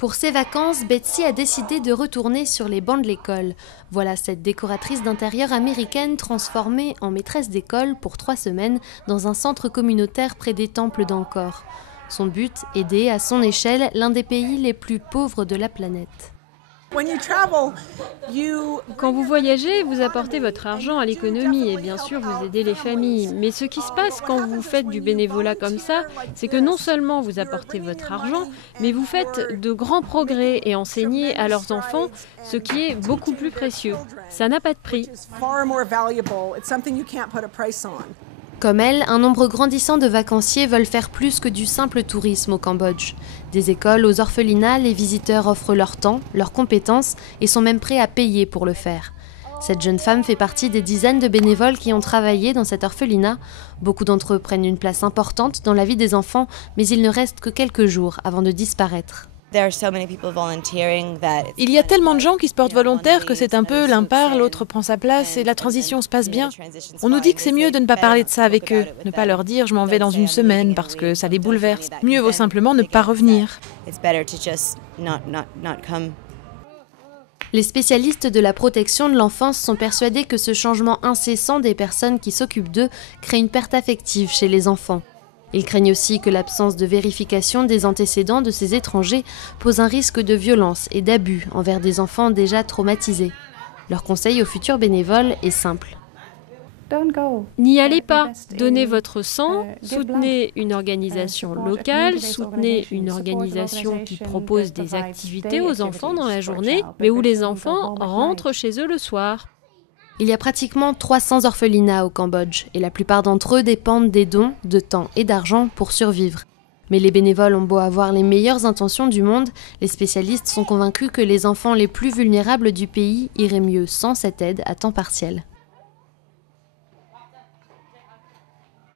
Pour ses vacances, Betsy a décidé de retourner sur les bancs de l'école. Voilà cette décoratrice d'intérieur américaine transformée en maîtresse d'école pour 3 semaines dans un centre communautaire près des temples d'Angkor. Son but, aider à son échelle l'un des pays les plus pauvres de la planète. Quand vous voyagez, vous apportez votre argent à l'économie et bien sûr vous aidez les familles. Mais ce qui se passe quand vous faites du bénévolat comme ça, c'est que non seulement vous apportez votre argent, mais vous faites de grands progrès et enseignez à leurs enfants ce qui est beaucoup plus précieux. Ça n'a pas de prix. Comme elle, un nombre grandissant de vacanciers veulent faire plus que du simple tourisme au Cambodge. Des écoles aux orphelinats, les visiteurs offrent leur temps, leurs compétences et sont même prêts à payer pour le faire. Cette jeune femme fait partie des dizaines de bénévoles qui ont travaillé dans cet orphelinat. Beaucoup d'entre eux prennent une place importante dans la vie des enfants, mais il ne reste que quelques jours avant de disparaître. Il y a tellement de gens qui se portent volontaires que c'est un peu l'un part, l'autre prend sa place et la transition se passe bien. On nous dit que c'est mieux de ne pas parler de ça avec eux, ne pas leur dire « je m'en vais dans une semaine » parce que ça les bouleverse. Mieux vaut simplement ne pas revenir. Les spécialistes de la protection de l'enfance sont persuadés que ce changement incessant des personnes qui s'occupent d'eux crée une perte affective chez les enfants. Ils craignent aussi que l'absence de vérification des antécédents de ces étrangers pose un risque de violence et d'abus envers des enfants déjà traumatisés. Leur conseil aux futurs bénévoles est simple. N'y allez pas, donnez votre sang, soutenez une organisation locale, soutenez une organisation qui propose des activités aux enfants dans la journée, mais où les enfants rentrent chez eux le soir. Il y a pratiquement 300 orphelinats au Cambodge et la plupart d'entre eux dépendent des dons de temps et d'argent pour survivre. Mais les bénévoles ont beau avoir les meilleures intentions du monde, les spécialistes sont convaincus que les enfants les plus vulnérables du pays iraient mieux sans cette aide à temps partiel.